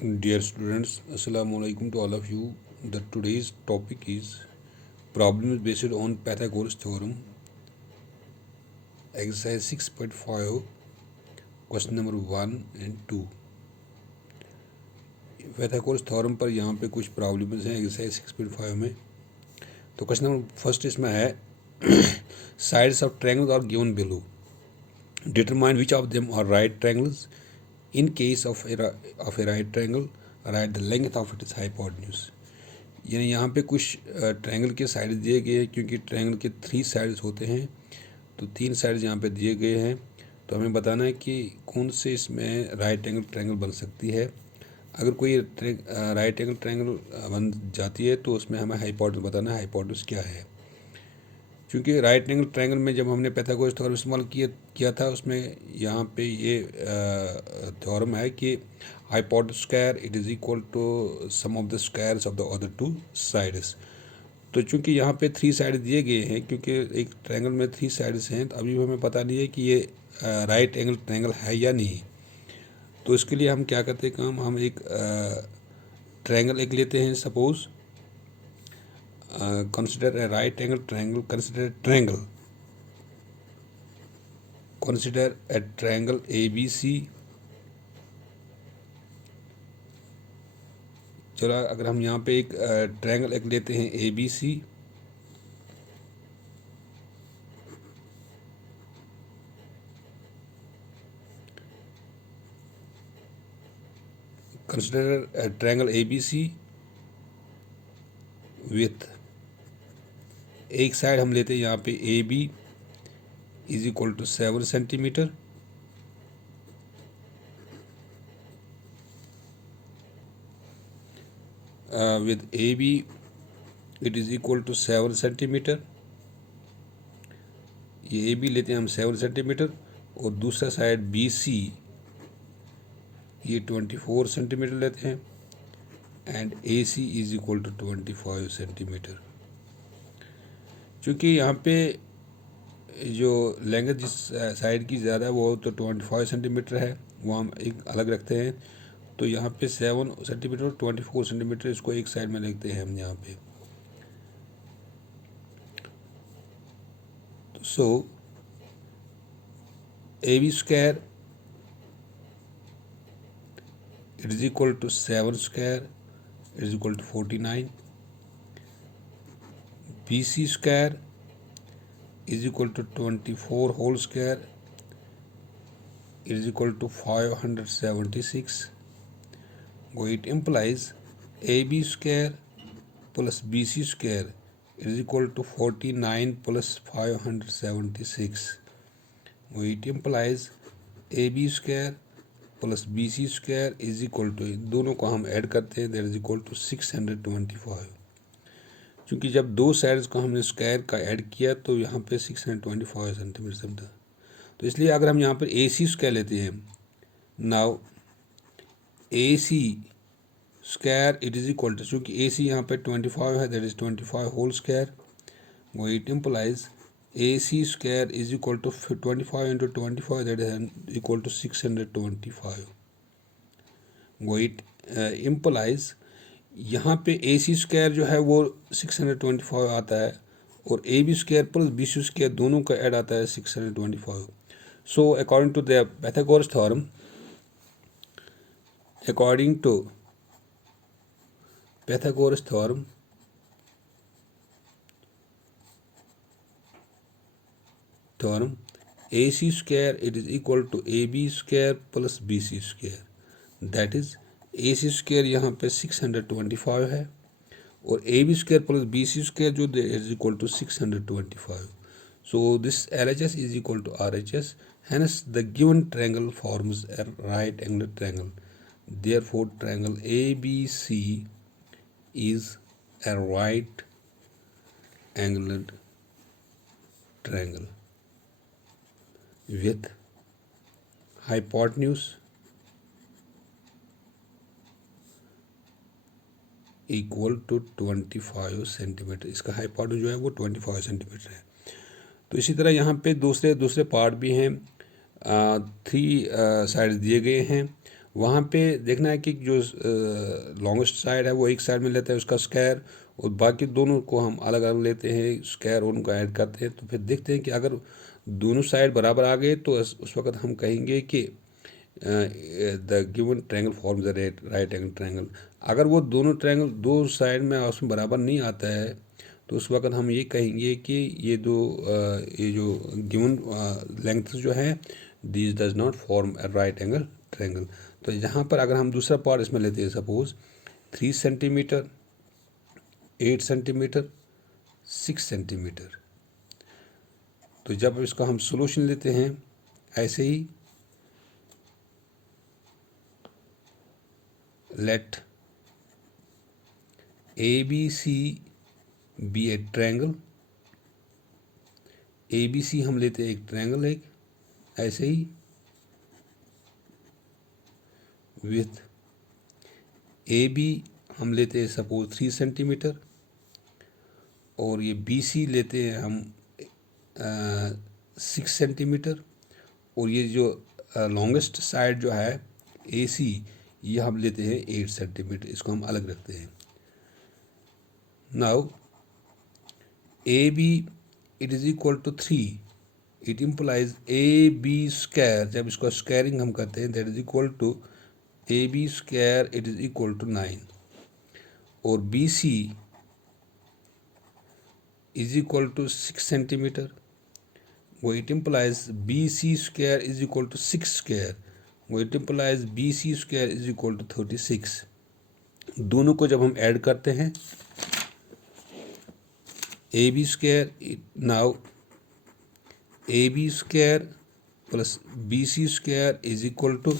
Dear students, Assalamu alaikum to all of you. The today's topic is problems based on Pythagoras theorem. Exercise 6.5, question number 1 and 2. Pythagoras theorem पर यहाँ पे कुछ problems हैं exercise 6.5 में. तो question number first इसमें है sides of triangles are given below. Determine which of them are right triangles. In case of a right triangle, write the length of its hypotenuse. यानी यहाँ पे कुछ ट्रायंगल के साइड दिए गए हैं, क्योंकि ट्रायंगल के 3 साइड्स होते हैं, तो 3 साइड्स यहाँ पे दिए गए हैं. तो हमें बताना है कि कौन से इसमें राइट एंगल ट्रायंगल बन सकती है. अगर कोई राइट एंगल ट्रायंगल बन जाती है तो उसमें हमें हाइपोटेन्यूज बताना है, हाइपोटेन्यूज क्या है. क्योंकि राइट एंगल ट्रायंगल में जब हमने पाइथागोरस थ्योरम इस्तेमाल किया था, उसमें यहाँ पे ये थ्योरम है कि hypotenuse square it is equal to sum of the squares of the other 2 sides. तो चूंकि यहाँ पे 3 साइड दिए गए हैं, क्योंकि एक ट्रायंगल में 3 साइड्स हैं, तो अभी हमें पता नहीं है कि ये राइट एंगल ट्रायंगल है या नहीं. तो इसके लिए हम क्या करते हैं काम, हम एक ट्रायंगल एक लेते हैं. Suppose consider a right angle triangle. Consider a triangle ABC. चलो अगर हम यहाँ पे एक ट्रायंगल एक लेते हैं ABC. Consider a triangle ABC with एक साइड हम लेते हैं यहाँ पे AB is equal to 7 centimetre. with AB it is equal to 7 centimetre. ये AB लेते हैं हम 7 सेंटीमीटर, और दूसरा साइड BC ये 24 सेंटीमीटर लेते हैं, and AC is equal to 25 centimetre. चूँकि यहाँ पे जो लेंथ जिस साइड की ज़्यादा है वो तो 25 सेंटीमीटर है, वो हम एक अलग रखते हैं. तो यहाँ पे 7 सेंटीमीटर और 24 सेंटीमीटर, इसको एक साइड में लिखते हैं हम यहाँ पे. So AB square it is equal to 7 square it is equal to 49. BC square is equal to 24 whole square it is equal to 576. So it implies AB square plus BC square is equal to 49 plus 576. So it implies AB square plus BC square is equal to, दोनों को हम add करते हैं, that is equal to 625. क्योंकि जब 2 sides को हमने square का ऐड किया तो यहाँ पे 625 सेंटीमीटर समझा. तो इसलिए अगर हम यहाँ पर AC स्क्वायर लेते हैं, now AC square it is equal to, चूँकि AC यहाँ पे 25 है, दैट इज़ 25 होल स्क्वायर. वो it implies AC square is equal to 25 into 25, that is equal to 625. वो इट इम्प्लाइज यहाँ पे AC स्क्वायर जो है वो 625 आता है, और AB square plus BC square दोनों का ऐड आता है 625. सो according to the Pythagoras theorem, AC square it is equal to AB square plus BC square. That is AC square यहाँ पे 625 है, और AB square plus BC square जो is equal to 625. So this LHS is equal to RHS. Hence the given triangle forms a right angled triangle. Therefore triangle ABC is a right angled triangle with hypotenuse equal to 25 centimetre. इसका hypotenuse जो है वो 25 centimetre है. तो इसी तरह यहाँ पे दूसरे पार्ट भी हैं. 3 साइड दिए गए हैं, वहाँ पे देखना है कि जो लॉन्गेस्ट साइड है वो एक साइड में लेते हैं उसका स्क्वायर, और बाकी दोनों को हम अलग अलग लेते हैं स्क्वायर, उनको ऐड करते हैं। तो फिर देखते हैं कि अगर दोनों साइड बराबर आ गए तो उस वक्त हम कहेंगे कि the given triangle form the right angle triangle. अगर वो दोनों ट्रायंगल दो साइड में उसमें बराबर नहीं आता है तो उस वक्त हम ये कहेंगे कि ये जो गिवन लेंथ जो है this does not form a right angle triangle. तो यहाँ पर अगर हम दूसरा पार्ट इसमें लेते हैं, सपोज 3 सेंटीमीटर, 8 सेंटीमीटर, 6 सेंटीमीटर, तो जब इसका हम सोल्यूशन लेते हैं ऐसे ही, let ABC be a triangle. ABC हम लेते हैं एक ट्रायंगल, एक ऐसे ही विथ AB हम लेते हैं सपोज 3 सेंटीमीटर, और ये BC लेते हैं हम 6 सेंटीमीटर, और ये जो लॉन्गेस्ट साइड जो है AC ये हम लेते हैं 8 सेंटीमीटर, इसको हम अलग रखते हैं। Now AB it is equal to 3, it implies AB square, जब इसको स्क्वायरिंग हम करते हैं that is equal to AB square it is equal to 9, और BC is equal to 6 centimetre, वो it implies BC square is equal to 6 square, वो it implies BC square is equal to 36। दोनों को जब हम ऐड करते हैं AB square, now AB square plus BC square is equal to,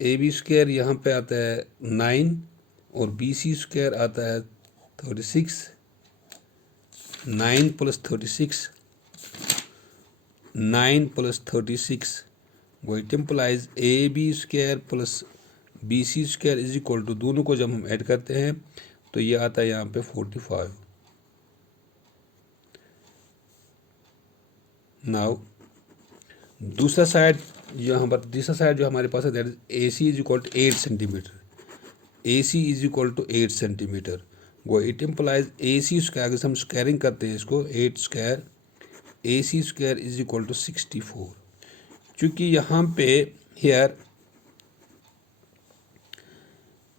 AB square यहाँ पे आता है 9 और BC स्क्वायर आता है 36, 9 प्लस 36, 9 प्लस 36, वो it implies AB square plus BC square is equal to, दोनों को जब हम ऐड करते हैं तो ये आता है यहाँ पे 45। नाउ दूसरा साइड यहाँ पर, तीसरा साइड जो हमारे पास है that is AC is equal to 8 centimetre, AC is equal to 8 centimetre, वो इट इम्प्लाइज AC स्क्वायर, अगर हम स्क्वायरिंग करते हैं इसको 8 square, AC square is equal to 64। चूँकि यहाँ पे here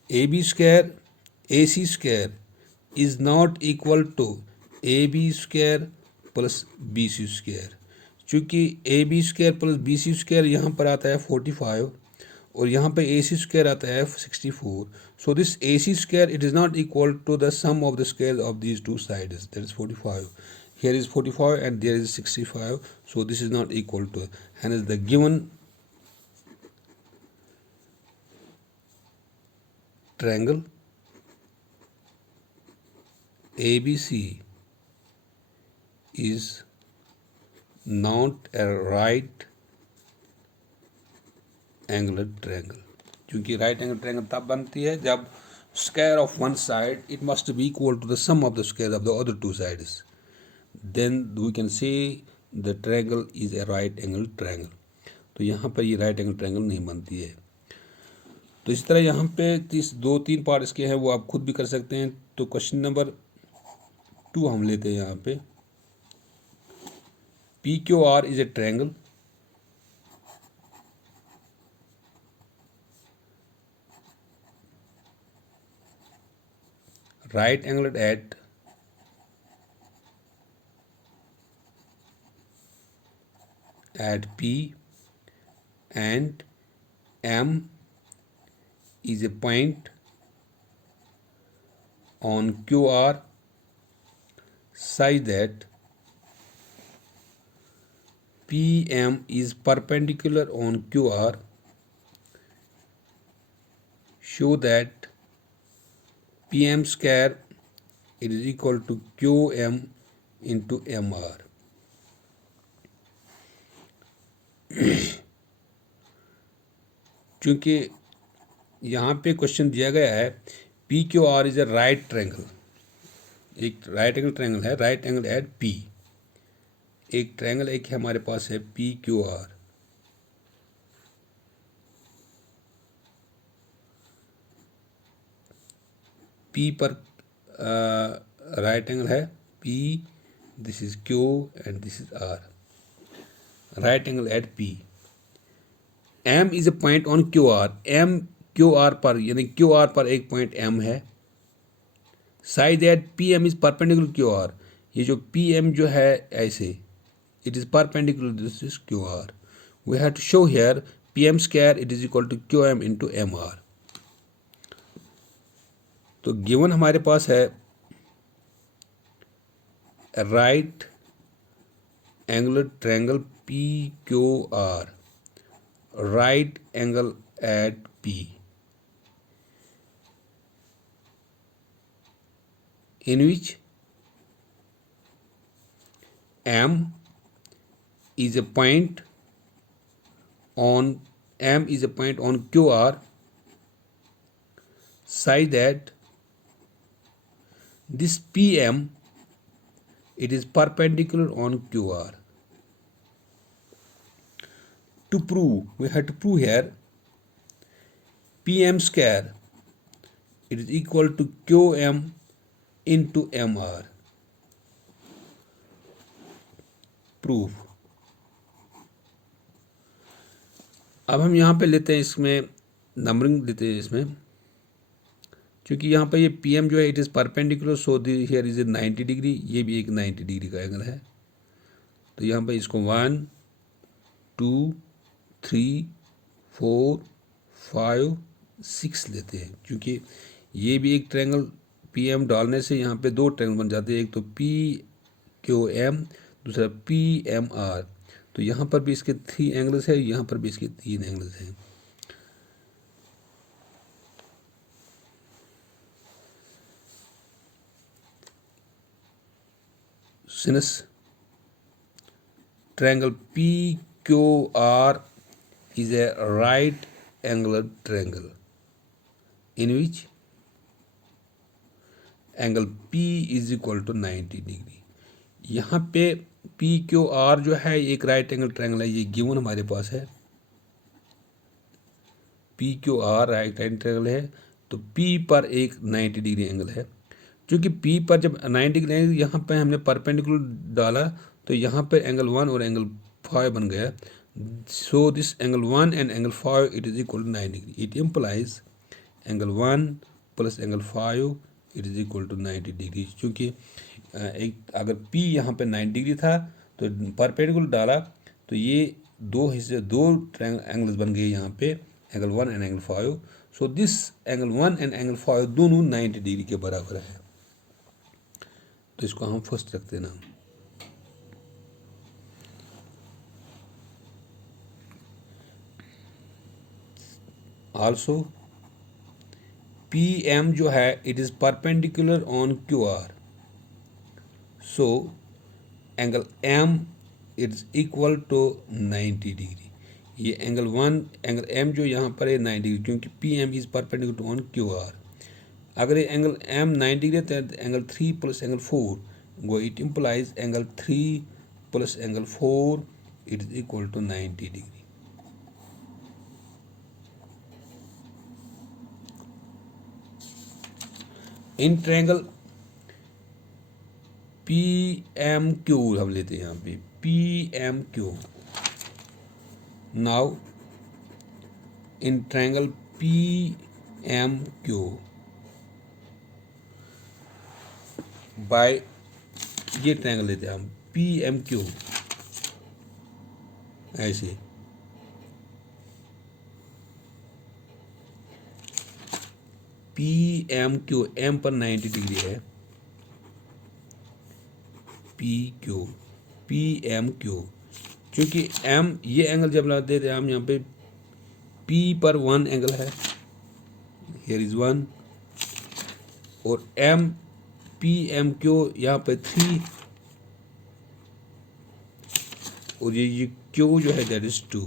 AB square AC square is not equal to AB square plus BC square, चूँकि AB square plus BC square यहाँ पर आता है 45 और यहाँ पे AC स्क्वायर आता है 64, so this AC square it is not equal to the sum of the square of these two sides, that is 45, here is 45 and there is 65, so this is not equal to, hence the given triangle ABC is not a right angular triangle, क्योंकि right angle triangle तब बनती है जब square of one side it must be equal to the sum of the square of the other two sides, then we can say the triangle is a right angle triangle। तो यहाँ पर ये right angle triangle नहीं बनती है। तो इस तरह यहाँ पे 2-3 पार्ट इसके हैं, वो आप खुद भी कर सकते हैं। तो क्वेश्चन नंबर 2 हम लेते हैं यहाँ पे, PQR is a triangle, right angled at P and M is a point on QR such that PM is perpendicular on QR, show that PM square it is equal to QM into MR। क्योंकि यहाँ पे question दिया गया है PQR is a right triangle, एक right angle triangle है, right angle at P, एक triangle एक हमारे पास है PQR, P पर राइट एंगल है P, this is Q and this is R, right angle at P. M is a point on QR. M QR पर यानी QR पर एक पॉइंट M है. Side that PM is perpendicular QR. ये जो PM जो है ऐसे, it is perpendicular to this is QR. We have to show here PM square it is equal to QM into MR. तो गिवन हमारे पास है right angular triangle PQR, right angle at P, in which M is a point on QR such that this PM it is perpendicular on QR. To prove, we have to prove here PM square it is equal to QM into MR. Proof. अब हम यहाँ पे लेते हैं, इसमें numbering लेते हैं इसमें, क्योंकि यहाँ पे ये PM जो है it is perpendicular, so here is 90 degree, ये भी एक 90 डिग्री का एंगल है. तो यहाँ पे इसको 1 2 3 4 5 6 लेते हैं, क्योंकि ये भी एक ट्रायंगल PM डालने से यहाँ पे दो ट्रायंगल बन जाते हैं, एक तो PQM, दूसरा PMR. तो यहाँ पर भी इसके 3 एंगल्स है, यहाँ पर भी इसके 3 एंगल्स हैं. Since triangle PQR is a right angular triangle in which angle P is equal to 90 degree. यहाँ पे PQR जो है एक राइट एंगल ट्रायंगल है, ये गिवन हमारे पास है. PQR राइट एंगल ट्रायंगल है, तो P पर एक 90 डिग्री एंगल है. क्योंकि P पर जब 90 डिग्री एंगल यहाँ पे हमने परपेंडिकुलर डाला, तो यहाँ पे एंगल 1 और एंगल 5 बन गया. So this angle 1 and angle 5 it is equal to 90 degree. It implies angle 1 plus angle 5 it is equal to 90 degree. क्योंकि एक अगर P यहाँ पे 90 डिग्री था तो परपेंडिकुलर डाला, तो ये दो हिस्से, दो एंगल्स बन गए यहाँ पे, angle 1 and angle 5. So this angle 1 and angle 5 दोनों 90 डिग्री के बराबर है. तो इसको हम फर्स्ट रखते हैं ना. आल्सो PM जो है it is perpendicular on QR, so angle M it is equal to 90 degree. ये एंगल M जो यहाँ पर है 90 डिग्री, क्योंकि PM is perpendicular on QR. अगर ये एंगल M 90 डिग्री है तो angle 3 plus angle 4 go, it implies angle 3 plus angle 4 it is equal to 90 degree. In triangle PMQ हम लेते हैं यहाँ पे PMQ. Now in triangle PMQ bye ये ट्रायंगल लेते हैं हम PMQ ऐसे. PMQ M पर 90 डिग्री है, PMQ. क्योंकि M ये एंगल जब लाते थे हम यहाँ पे P पर 1 एंगल है, here is 1, और PMQ यहाँ पे 3, और ये Q जो है that is 2.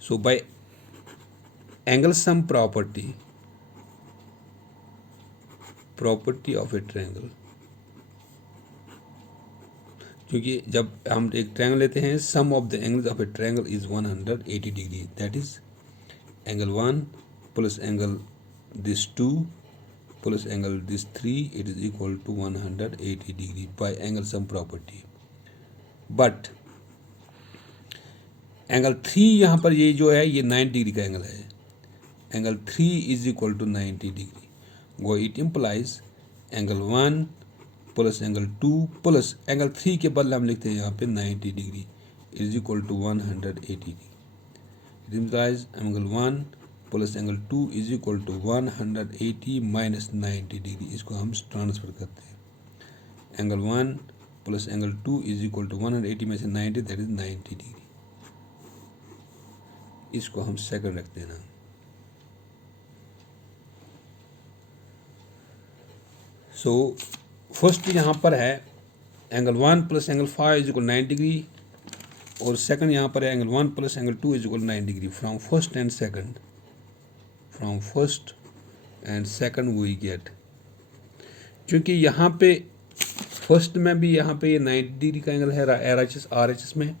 So by angle sum property of a triangle, क्योंकि जब हम एक ट्रायंगल लेते हैं, sum of the angles of a triangle is 180 degree, that is angle 1 plus angle this 2 plus angle this 3, it is equal to 180 degree by angle sum property. But angle 3 यहाँ पर ये जो है ये 90 डिग्री का angle है. Angle 3 is equal to 90 degree. वो it implies angle 1 plus angle 2 plus angle 3 के बदले हम लिखते हैं यहाँ पे 90 degree is equal to 180 degree. It implies angle 1 plus angle 2 is equal to 180 minus 90 degree. इसको हम ट्रांसफर करते हैं. Angle 1 plus angle 2 is equal to 180 में से 90, दैट इज 90 डिग्री. इसको हम सेकंड रखते हैं ना. सो फर्स्ट यहाँ पर है angle 1 plus angle 5 is equal 90 degree और सेकंड यहाँ पर है angle 1 plus angle 2 is equal 90 degree. From first and second we get, क्योंकि यहाँ पे फर्स्ट में भी यहाँ पे ये 90 डिग्री का एंगल है RHS में,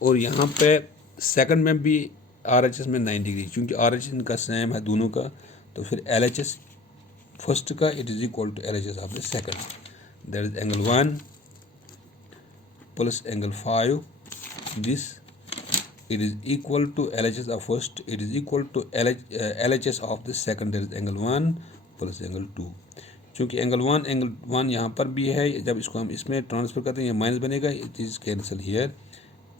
और यहाँ पे सेकंड में भी RHS में 90 डिग्री, क्योंकि RHS इनका सेम है दोनों का. तो फिर LHS फर्स्ट का it is equal to LHS of the second. That is angle 1 plus angle 5, this it is equal to LHS of first, it is equal to LHS of the second, that is angle 1 plus angle 2. चूँकि angle 1 यहाँ पर भी है, जब इसको हम इसमें transfer करते हैं ये माइनस बनेगा, it is cancel here.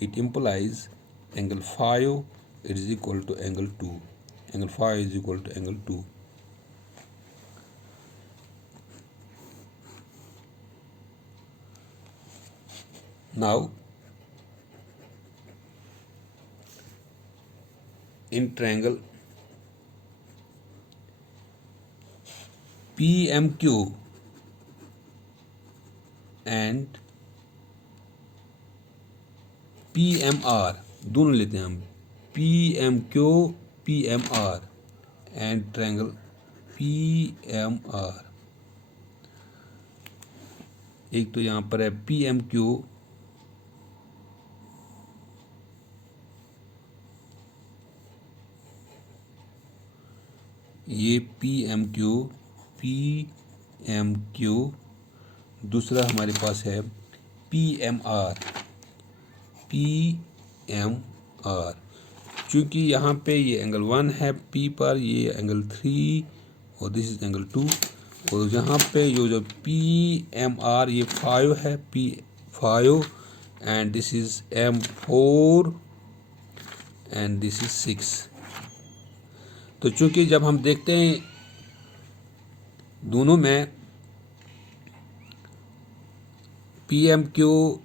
It implies angle 5 it is equal to angle 2. Angle 5 is equal to angle 2. Now in triangle PMQ and PMR, दोनों लेते हैं हम. PMQ PMR and triangle PMR. एक तो यहाँ पर है PMQ, ये PMQ. दूसरा हमारे पास है PMR. क्योंकि यहाँ पे ये एंगल 1 है P पर, ये एंगल 3 और दिस इज एंगल 2, और यहाँ पे जो PMR ये 5 है, P5 and this is M4 and this is 6. तो चूंकि जब हम देखते हैं दोनों में PMQ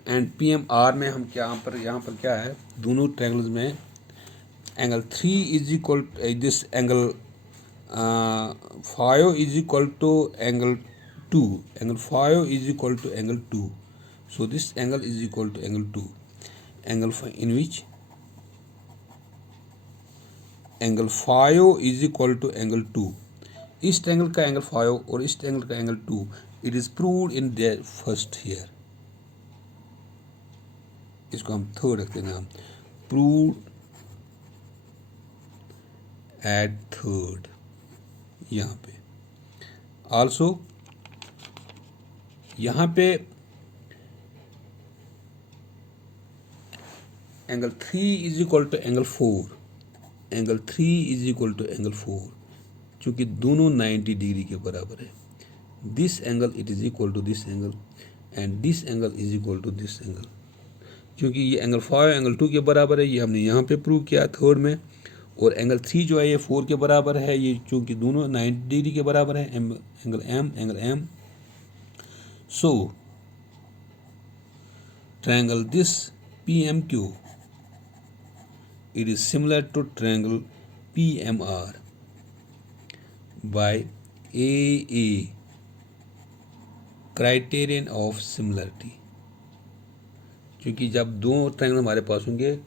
एंड PMR में हम यहाँ पर क्या है, दोनों ट्रायंगल्स में angle 3 is equal this angle 5 is equal to angle 2. Angle 5 is equal to angle 2. So this angle is equal to angle 2. Angle in which angle 5 is equal to angle 2. इस triangle का angle 5 और इस triangle का angle 2, it is proved in the first here. इसको हम third रखते हैं नाम. प्रूव्ड एट थर्ड यहाँ पे. आल्सो यहाँ पे angle 3 is equal to angle 4. Angle 3 is equal to angle 4, चूँकि दोनों 90 डिग्री के बराबर है. This angle it is equal to this angle and this angle is equal to this angle. क्योंकि ये एंगल 5 एंगल 2 के बराबर है, ये हमने यहाँ पे प्रूव किया थर्ड में. और एंगल 3 जो है ये 4 के बराबर है, ये चूँकि दोनों 90 डिग्री के बराबर है. Angle M. So triangle this PMQ, it is similar to triangle PMR by AA, criterion of similarity. क्योंकि जब दो ट्रायंगल हमारे पास होंगे,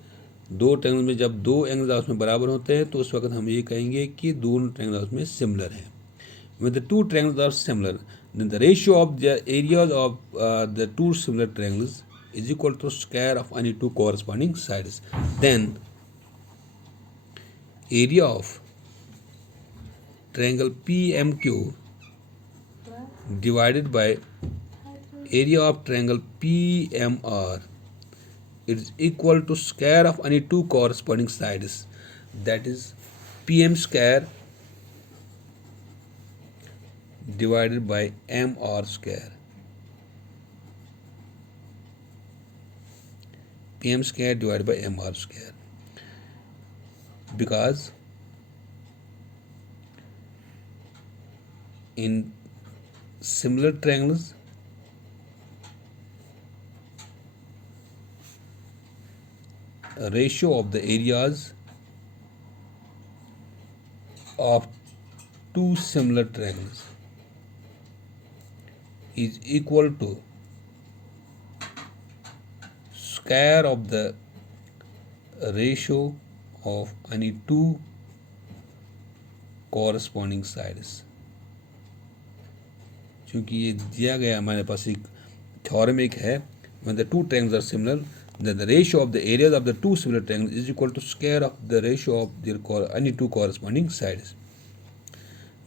दो ट्रायंगल में जब दो एंगल आपस में बराबर होते हैं, तो उस वक्त हम ये कहेंगे कि दोनों ट्रायंगल आपस में सिमिलर हैं. When the two triangles are similar, then the ratio of the areas of the two similar triangles is equal to square of any two corresponding sides. Then area of triangle PMQ divided by area of triangle PMR is equal to square of any two corresponding sides, that is PM square divided by MR square. PM square divided by MR square, because in similar triangles a ratio of the areas of two similar triangles is equal to square of the ratio of any two corresponding sides. क्योंकि ये दिया गया हमारे पास एक theorem एक है, when the two triangles are similar then the ratio of the areas of the two similar triangles is equal to square of the ratio of their any two corresponding sides.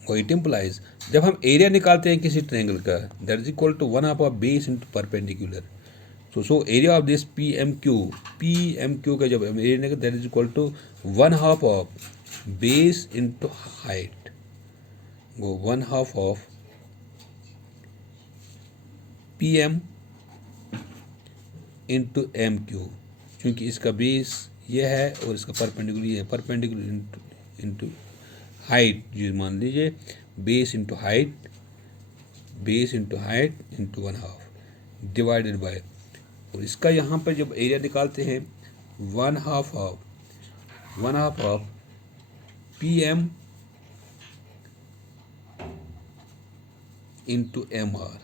So it implies जब हम area निकालते हैं किसी triangle का, that is equal to 1/2 of base into perpendicular. So area of this PMQ का जब हम area निकालते, that is equal to 1/2 of base into height. वो 1/2 of PM इंटू MQ, क्योंकि इसका बेस ये है और इसका परपेंडिकुलर ये है, परपेंडिकुलर इंटू हाइट, जो मान लीजिए base into height into 1/2 divided by, और इसका यहाँ पर जब एरिया निकालते हैं 1/2 of PM into MR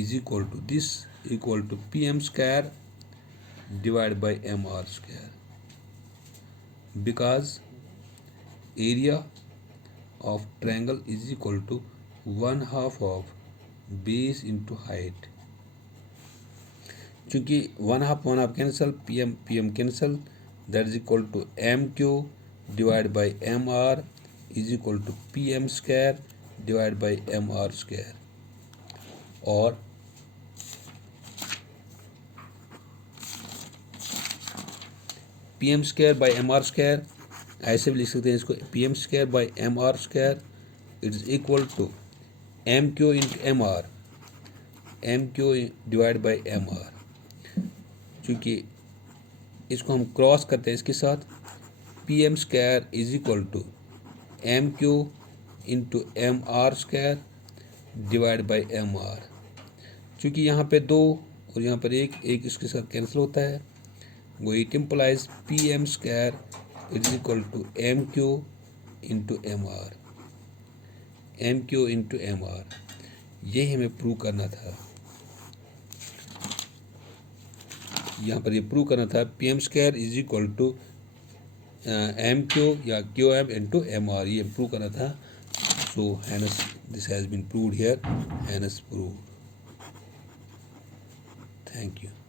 is equal to this, equal to PM square divided by MR square, because area of triangle is equal to 1/2 of base into height. चूँकि 1/2 cancel, PM cancel, that is equal to MQ divided by MR is equal to PM square divided by MR square, और PM square by MR square ऐसे भी लिख सकते हैं इसको, PM square by MR square it is equal to MQ into MR, MQ divided by MR. क्योंकि इसको हम क्रॉस करते हैं इसके साथ, PM square is equal to MQ into MR square divided by MR. क्योंकि यहाँ पे 2 और यहाँ पर एक इसके साथ कैंसिल होता है, वो it implies PM square is equal to MQ into MR, MQ into MR. यही हमें प्रूव करना था, यहाँ पर ये प्रूव करना था PM square is equal to MQ या QM इंटू MR, ये प्रूव करना था. So hence this has been proved here, hence proved. Thank you.